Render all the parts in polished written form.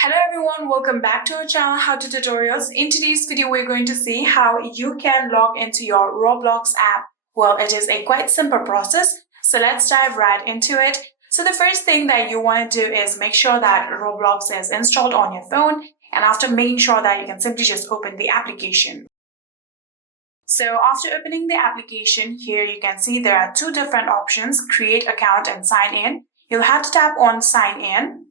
Hello everyone, welcome back to our channel How to Tutorials. In today's video, we're going to see how you can log into your Roblox app. Well, it is a quite simple process, so let's dive right into it. So the first thing that you want to do is make sure that Roblox is installed on your phone, and after making sure that, you can simply just open the application. So after opening the application, here you can see there are two different options, create account and sign in. You'll have to tap on sign in.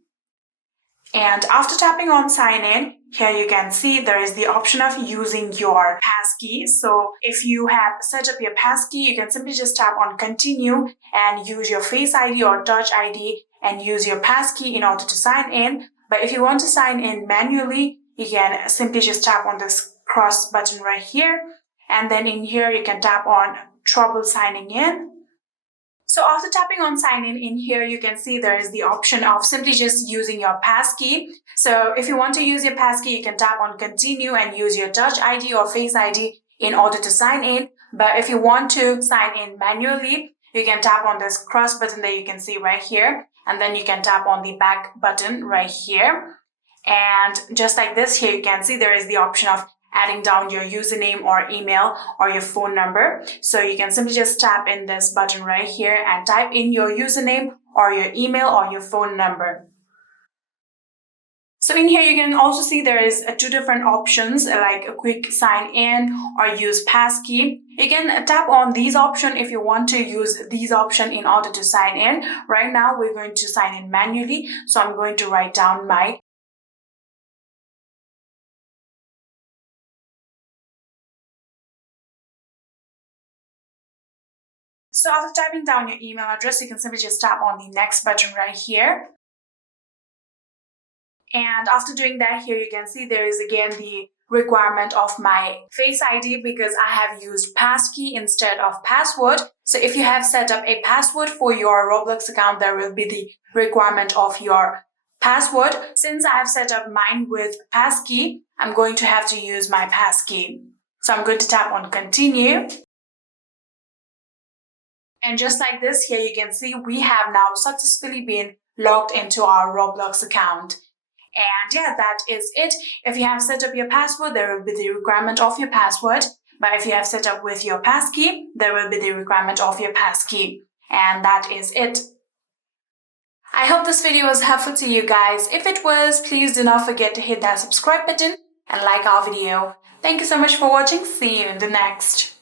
And after tapping on sign in, here you can see there is the option of using your passkey. So if you have set up your passkey, you can simply just tap on continue and use your Face ID or Touch ID and use your passkey in order to sign in. But if you want to sign in manually, you can simply just tap on this cross button right here. And then in here, you can tap on trouble signing in. So after tapping on sign in here, you can see there is the option of simply just using your passkey. So if you want to use your passkey, you can tap on continue and use your Touch ID or Face ID in order to sign in. But if you want to sign in manually, you can tap on this cross button that you can see right here. And then you can tap on the back button right here. And just like this, here you can see there is the option of adding down your username or email or your phone number. So you can simply just tap in this button right here and type in your username or your email or your phone number. So in here, you can also see there is two different options like a quick sign in or use passkey. You can tap on these options if you want to use these options in order to sign in. Right now, we're going to sign in manually. So I'm going to write down my So after typing down your email address, you can simply just tap on the next button right here. And after doing that, here you can see there is again the requirement of my Face ID because I have used passkey instead of password. So if you have set up a password for your Roblox account, there will be the requirement of your password. Since I have set up mine with passkey, I'm going to have to use my passkey. So I'm going to tap on continue. And just like this, here you can see we have now successfully been logged into our Roblox account. And yeah, that is it. If you have set up your password, there will be the requirement of your password. But if you have set up with your passkey, there will be the requirement of your passkey. And that is it. I hope this video was helpful to you guys. If it was, please do not forget to hit that subscribe button and like our video. Thank you so much for watching. See you in the next.